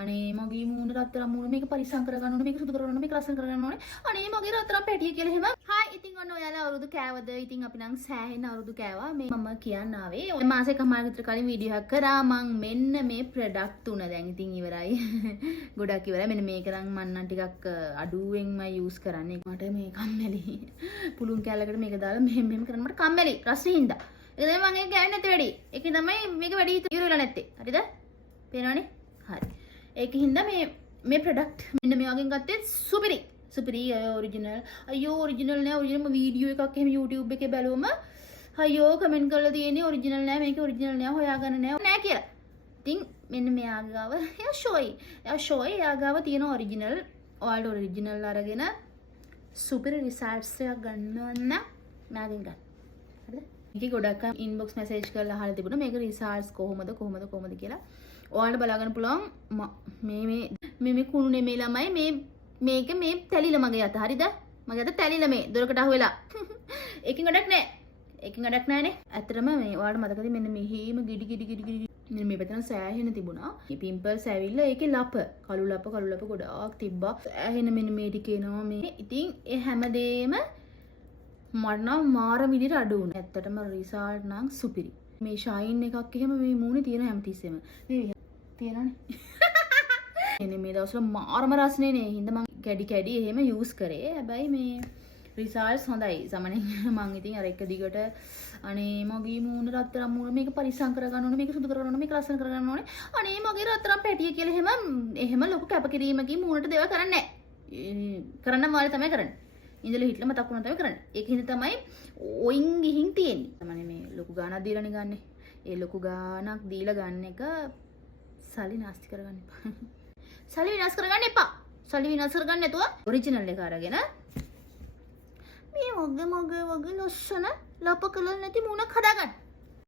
අනේ මගේ මූණ රත්තරන් මූණ මේක පරිස්සම් කරගන්න ඕනේ මේක සුදු කරගන්න ඕනේ මේක ලස්සන කරගන්න ඕනේ. අනේ මගේ රත්තරන් පැටිය කියලා එහෙම. හායි ඉතින් ඔන්න ඔයාලා අවුරුදු කෑවද? ඉතින් අපි නම් සෑහෙන අවුරුදු කෑවා. මේ මම කියන්න ආවේ. ඔය මාසෙකමාර විතර කලින් වීඩියෝ එකක් කරා මං මෙන්න මේ ප්‍රොඩක්ට් තුන දැන් ඉතින් ඉවරයි. ගොඩක් ඉවරයි. මෙන්න මේක නම් මම නම් ටිකක් අඩුවෙන්ම යූස් කරන්නේ. මට මේ කම්මැලි. පුළුන් කැලකට මේක දාලා මෙහෙම කරන්න මට කම්මැලි. රස්නේ හින්දා. ඒක තමයි මම ඒක ගෑවෙන්නේ නැති වැඩි. ඒක තමයි මේක වැඩි ඉතුරු වෙලා නැත්තේ. හරිද? පේනවනේ? හරි. ඒක හින්දා මේ ප්‍රොඩක්ට් මෙන්න මේ වගේ ගත්තේ සුපිරි ඔරිජිනල්. අයියෝ ඔරිජිනල් නෑ ඔරිජිනල් වීඩියෝ එකක් එහෙම YouTube එකේ බැලුවම අයියෝ කමෙන්ට් කරලා තියෙන්නේ ඔරිජිනල් නෑ මේක ඔරිජිනල් නෑ හොයාගන්න නෑ කියලා. ඉතින් මෙන්න මෙයා ගාව එයා ෂෝයි එයා ගාව තියෙන ඔරිජිනල් ඔයාලට ඔරිජිනල් අරගෙන සුපිරි රිසල්ට්ස් එකක් ගන්න මෑගෙන් ගන්න. හරිද? මේක ගොඩක් ඉන්බොක්ස් මැසේජ් කරලා අහලා තිබුණා මේක රිසල්ට්ස් කොහොමද කියලා. ඔයාලට බලාගන්න පුළුවන් මේ කුණු නෙමෙයි ළමයි මේක මේ තැලිල මගේ අත. හරිද? මගේ අත තැලිල මේ දොරකට අහුවෙලා. ඒකෙන් වැඩක් නැහැ. ඒකෙන් වැඩක් නැහැනේ. ඇත්තටම මේ ඔයාලට මතකද මෙන්න මෙහිම ගිඩි මෙන්න මේ පැත්තෙන් සෑහෙන තිබුණා. මේ පිම්පල්ස් ඇවිල්ලා ඒකේ කළු ලප ගොඩාක් තිබ්බා. සෑහෙන මෙන්න මේ ටික එනවා මේ. ඉතින් ඒ හැමදේම මට නම් මාර විදිහට අඩු වුණා. ඇත්තටම රිසල්ට් නම් සුපිරි. මේ ෂයින් එකක් එහෙම මේ මූණේ තියෙන හැමතිස්සෙම. මේ තියෙනනේ. එනේ මේ දවස්වල මාරම රස්නේ නේ. හින්දා මම කැඩි එහෙම යූස් කරේ. හැබැයි මේ රිසල්ට්ස් හොඳයි. සමනෙන් මම ඉතින් අර එක දිගට අනේ මගේ මූණ රත්තරන් මූණ මේක පරිස්සම් කරගන්න ඕනේ මේක සුදු කරගන්න ඕනේ මේක ලස්සන කරගන්න ඕනේ. අනේ මගේ රත්තරන් පැටිය කියලා එහෙම ලොකු කැපකිරීමකින් මූණට දේවල් කරන්නේ නැහැ. කරන්න මාළේ තමයි කරන්නේ. ඉඳලා හිටලා මතක් වුණා තමයි කරන්නේ. ඒක හින්දා තමයි ඔයින් ගිහින් තියෙන්නේ. තමයි මේ ලොකු ගාණක් දීලානේ ගන්නෙ. ඒ ලොකු ගාණක් දීලා ගන්න එක සල්ලි නාස්ති කරගන්න එපා. සල්ලි විනාශ කරගන්න එපා. සල්ලි විනාශ කරගන්න නැතුව ඔරිජිනල් එක අරගෙන මේ වගේ ලස්සන ලප කලර් නැති මූණක් හදාගන්න.